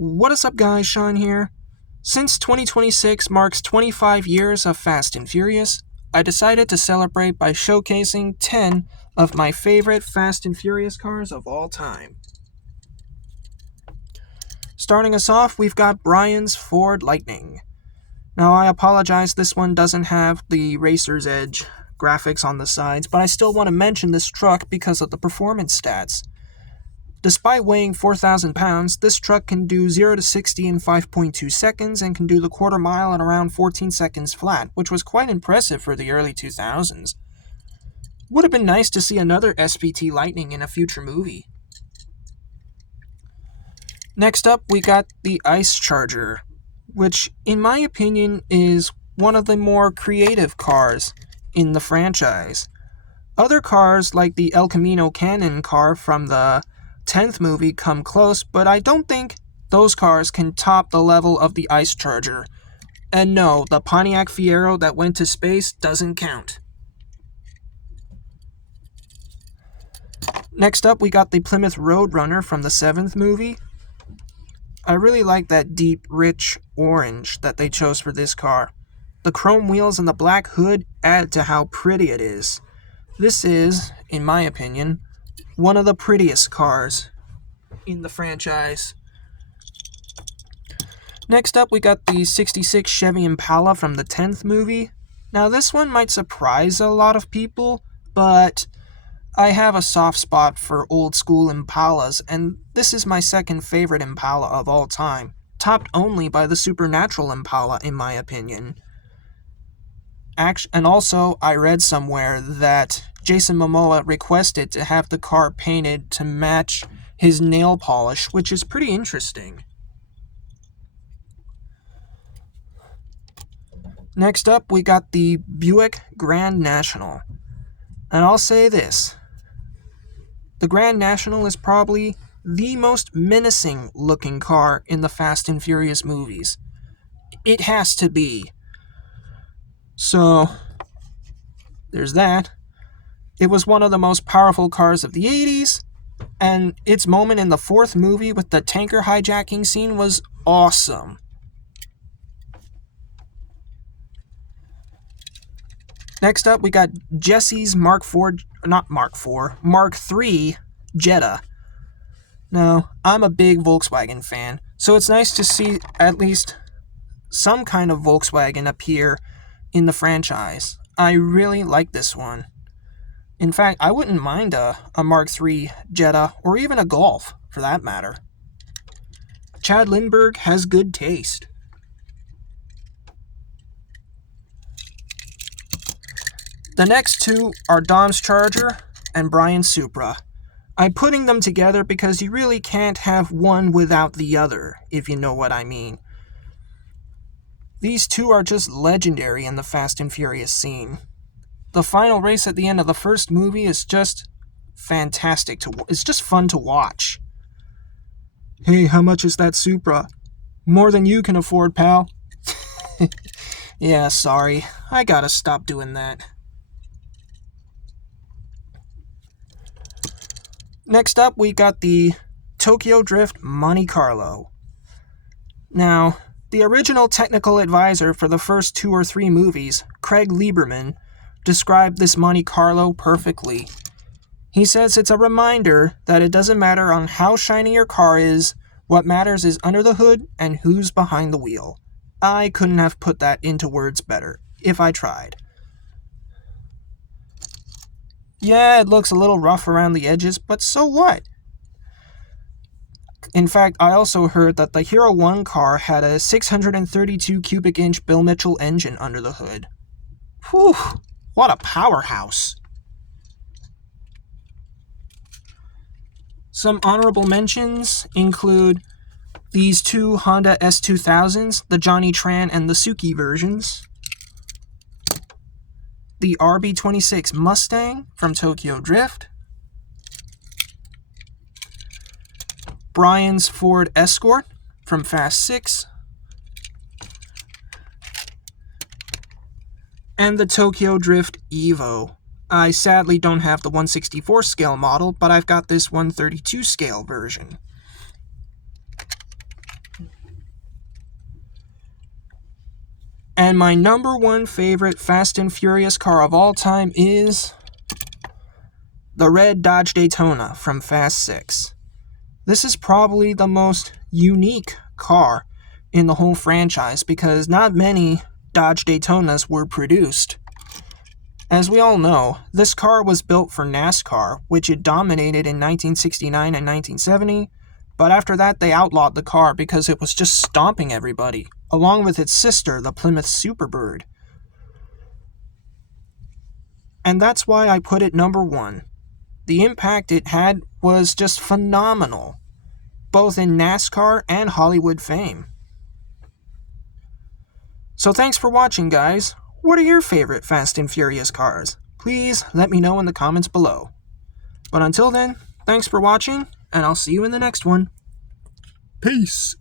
What is up, guys? Sean here. Since 2026 marks 25 years of Fast and Furious, I decided to celebrate by showcasing 10 of my favorite Fast and Furious cars of all time. Starting us off, we've got Brian's Ford Lightning. Now, I apologize, this one doesn't have the Racer's Edge graphics on the sides, but I still want to mention this truck because of the performance stats. Despite weighing 4,000 pounds, this truck can do 0 to 60 in 5.2 seconds and can do the quarter mile in around 14 seconds flat, which was quite impressive for the early 2000s. Would have been nice to see another SPT Lightning in a future movie. Next up, we got the Ice Charger, which, in my opinion, is one of the more creative cars in the franchise. Other cars, like the El Camino Cannon car from the 10th movie, come close, but I don't think those cars can top the level of the Ice Charger. And no, the Pontiac Fiero that went to space doesn't count. Next up, we got the Plymouth Roadrunner from the 7th movie. I really like that deep, rich orange that they chose for this car. The chrome wheels and the black hood add to how pretty it is. This is, in my opinion, one of the prettiest cars in the franchise. Next up, we got the 66 Chevy Impala from the 10th movie. Now, this one might surprise a lot of people, but I have a soft spot for old school Impalas, and this is my second favorite Impala of all time, topped only by the Supernatural Impala, in my opinion. And also, I read somewhere that Jason Momoa requested to have the car painted to match his nail polish, which is pretty interesting. Next up, we got the Buick Grand National. And I'll say this. The Grand National is probably the most menacing looking car in the Fast and Furious movies. It has to be. So, there's that. It was one of the most powerful cars of the 80s, and its moment in the 4th movie with the tanker hijacking scene was awesome. Next up, we got Jesse's Mark III Jetta. Now, I'm a big Volkswagen fan, so it's nice to see at least some kind of Volkswagen appear in the franchise. I really like this one. In fact, I wouldn't mind a Mark III Jetta, or even a Golf, for that matter. Chad Lindbergh has good taste. The next two are Dom's Charger and Brian's Supra. I'm putting them together because you really can't have one without the other, if you know what I mean. These two are just legendary in the Fast and Furious scene. The final race at the end of the first movie is just fantastic. It's just fun to watch. Hey, how much is that Supra? More than you can afford, pal. Yeah, sorry. I gotta stop doing that. Next up, we got the Tokyo Drift Monte Carlo. Now, the original technical advisor for the first 2 or 3 movies, Craig Lieberman, described this Monte Carlo perfectly. He says it's a reminder that it doesn't matter on how shiny your car is, what matters is under the hood and who's behind the wheel. I couldn't have put that into words better, if I tried. Yeah, it looks a little rough around the edges, but so what? In fact, I also heard that the Hero 1 car had a 632 cubic inch Bill Mitchell engine under the hood. Whew, what a powerhouse. Some honorable mentions include these two Honda S2000s, the Johnny Tran and the Suki versions. The RB26 Mustang from Tokyo Drift. Brian's Ford Escort from Fast 6. And the Tokyo Drift Evo. I sadly don't have the 1/64 scale model, but I've got this 1/32 scale version. And my number one favorite Fast and Furious car of all time is the red Dodge Daytona from Fast 6. This is probably the most unique car in the whole franchise because not many Dodge Daytonas were produced. As we all know, this car was built for NASCAR, which it dominated in 1969 and 1970, but after that they outlawed the car because it was just stomping everybody, along with its sister, the Plymouth Superbird. And that's why I put it number one. The impact it had was just phenomenal, both in NASCAR and Hollywood fame. So thanks for watching, guys. What are your favorite Fast and Furious cars? Please let me know in the comments below. But until then, thanks for watching, and I'll see you in the next one. Peace!